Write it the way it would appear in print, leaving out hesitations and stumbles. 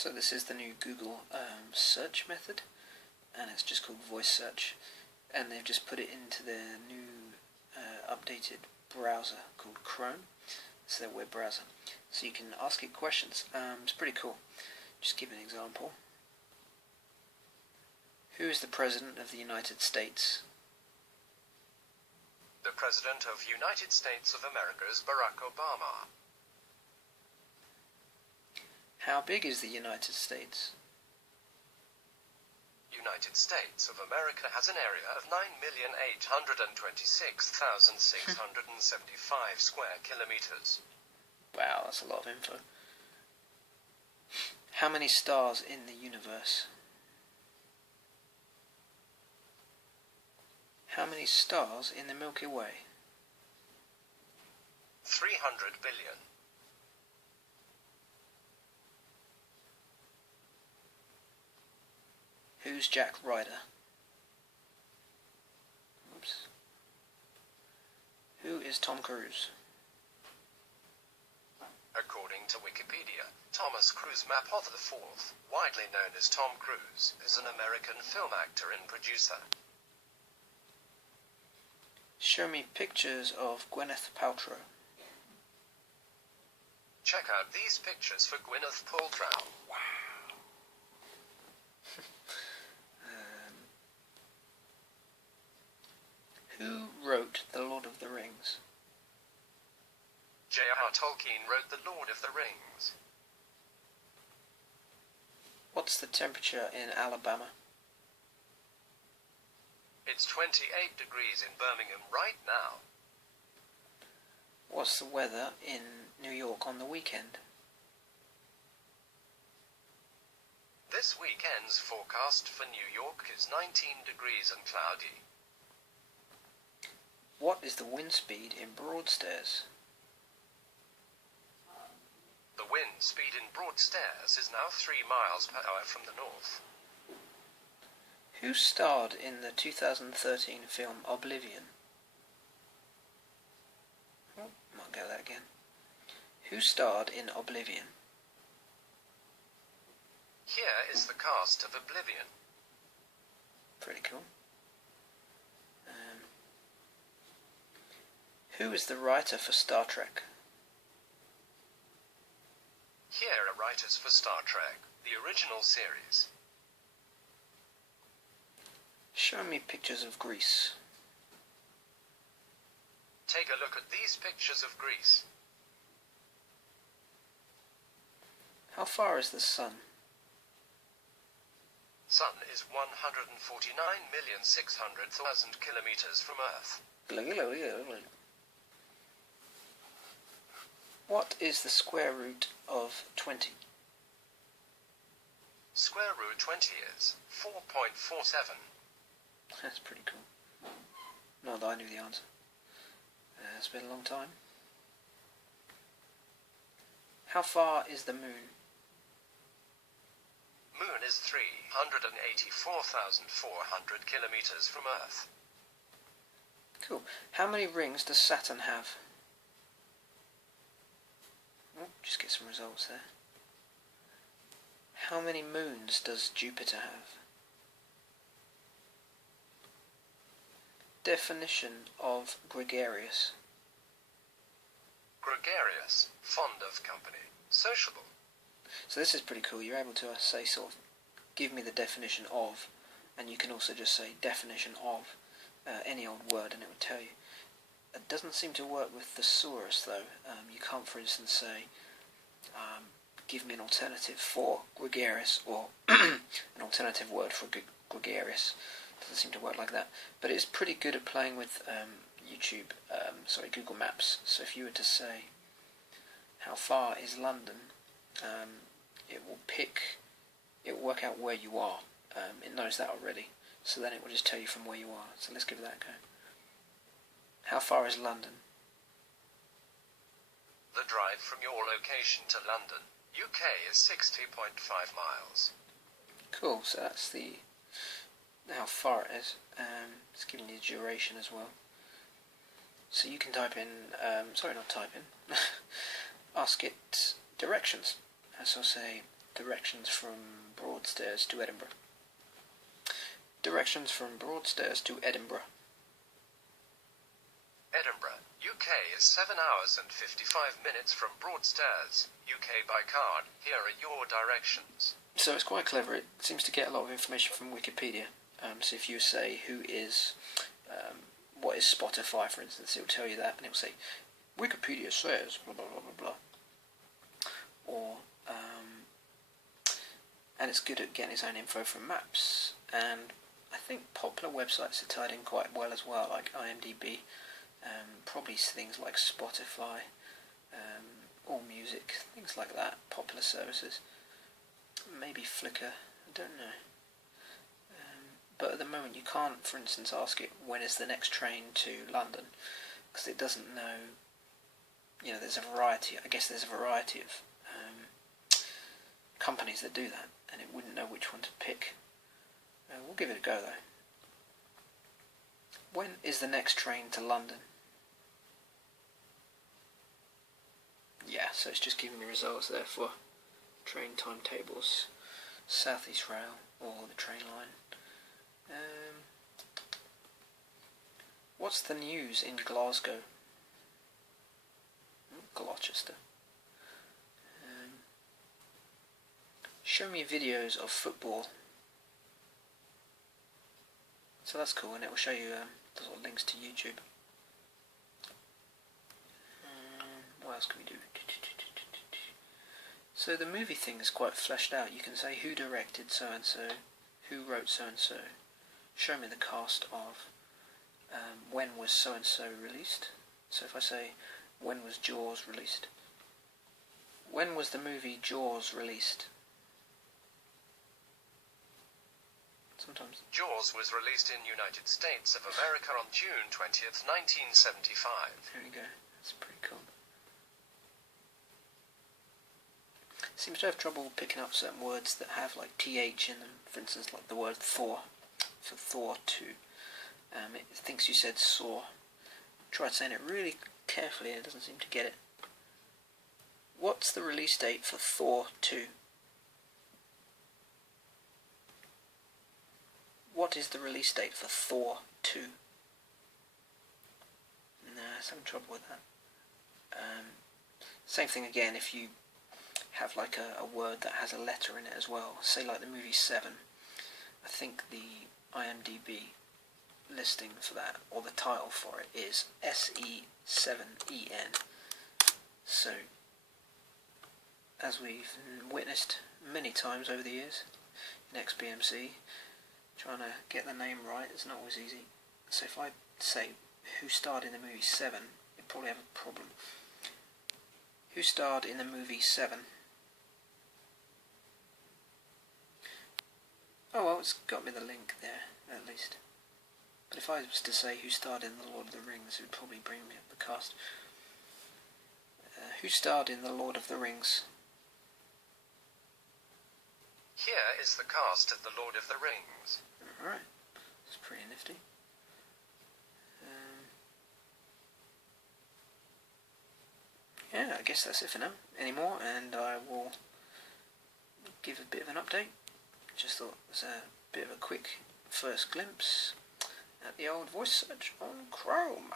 So this is the new Google search method, and it's just called voice search, and they've just put it into their new updated browser called Chrome. It's their web browser, so you can ask it questions. It's pretty cool. Just give an example. Who is the President of the United States? The President of United States of America is Barack Obama. How big is the United States? United States of America has an area of 9,826,675 square kilometers. Wow, that's a lot of info. How many stars in the universe? How many stars in the Milky Way? 300 billion. Who's Jack Ryder? Oops. Who is Tom Cruise? According to Wikipedia, Thomas Cruise Mapothe IV, widely known as Tom Cruise, is an American film actor and producer. Show me pictures of Gwyneth Paltrow. Check out these pictures for Gwyneth Paltrow. Wow. Who wrote The Lord of the Rings? J.R.R. Tolkien wrote The Lord of the Rings. What's the temperature in Alabama? It's 28 degrees in Birmingham right now. What's the weather in New York on the weekend? This weekend's forecast for New York is 19 degrees and cloudy. What is the wind speed in Broadstairs? The wind speed in Broadstairs is now 3 miles per hour from the north. Who starred in the 2013 film Oblivion? Oh, might go that again. Who starred in Oblivion? Here is the cast of Oblivion. Pretty cool. Who is the writer for Star Trek? Here are writers for Star Trek, the original series. Show me pictures of Greece. Take a look at these pictures of Greece. How far is the sun? Sun is 149,600,000 kilometers from Earth. What is the square root of 20? Square root 20 is 4.47. That's pretty cool. Not that I knew the answer. It's been a long time. How far is the moon? Moon is 384,400 kilometers from Earth. Cool. How many rings does Saturn have? Oh, just get some results there. How many moons does Jupiter have? Definition of gregarious. Gregarious, fond of company, sociable. So this is pretty cool. You're able to say sort of, give me the definition of, and you can also just say definition of any old word and it would tell you. It doesn't seem to work with thesaurus though. You can't, for instance, say give me an alternative for gregarious or an alternative word for gregarious. Doesn't seem to work like that. But it's pretty good at playing with Google Maps. So if you were to say how far is London, it will work out where you are. It knows that already. So then it will just tell you from where you are. So let's give that a go. How far is London? The drive from your location to London, UK, is 60.5 miles. Cool, so that's how far it is. It's giving you the duration as well. So you can type in, ask it directions. So say, Directions from Broadstairs to Edinburgh. Directions from Broadstairs to Edinburgh. Edinburgh, UK is 7 hours and 55 minutes from Broadstairs, UK by car. Here are your directions. So it's quite clever. It seems to get a lot of information from Wikipedia. So if you say what is Spotify, for instance, it will tell you that, and it will say Wikipedia says blah blah blah blah blah. Or and it's good at getting its own info from maps. And I think popular websites are tied in quite well as well, like IMDb. Probably things like Spotify, AllMusic, things like that. Popular services. Maybe Flickr. I don't know. But at the moment you can't, for instance, ask it when is the next train to London, because it doesn't know. You know, there's a variety. I guess there's a variety of companies that do that, and it wouldn't know which one to pick. We'll give it a go though. When is the next train to London? Yeah, so it's just giving me results there for train timetables, South East Rail or the train line. What's the news in Glasgow? Gloucester. Show me videos of football. So that's cool, and it will show you the sort of links to YouTube. What else can we do? So the movie thing is quite fleshed out. You can say who directed so and so, who wrote so and so. Show me the cast of. When was so and so released? So if I say when was Jaws released? When was the movie Jaws released? Sometimes. Jaws was released in United States of America on June 20th, 1975. There we go. That's pretty cool. Seems to have trouble picking up certain words that have like TH in them. For instance, like the word Thor, for Thor 2. It thinks you said saw. Tried saying it really carefully and it doesn't seem to get it. What's the release date for Thor 2? What is the release date for Thor 2? Nah, I'm having trouble with that. Same thing again if you have like a word that has a letter in it as well. Say like the movie Seven. I think the IMDb listing for that, or the title for it, is SE7EN. So, as we've witnessed many times over the years in XBMC, trying to get the name right is not always easy. So if I say who starred in the movie Seven, you'd probably have a problem. Who starred in the movie Seven? Oh well, it's got me the link there, at least. But if I was to say who starred in The Lord of the Rings, it would probably bring me up the cast. Who starred in The Lord of the Rings? Here is the cast of The Lord of the Rings. Alright, that's pretty nifty. Yeah, I guess that's it for now. Any more, and I will give a bit of an update. Just thought it was a bit of a quick first glimpse at the old voice search on Chrome.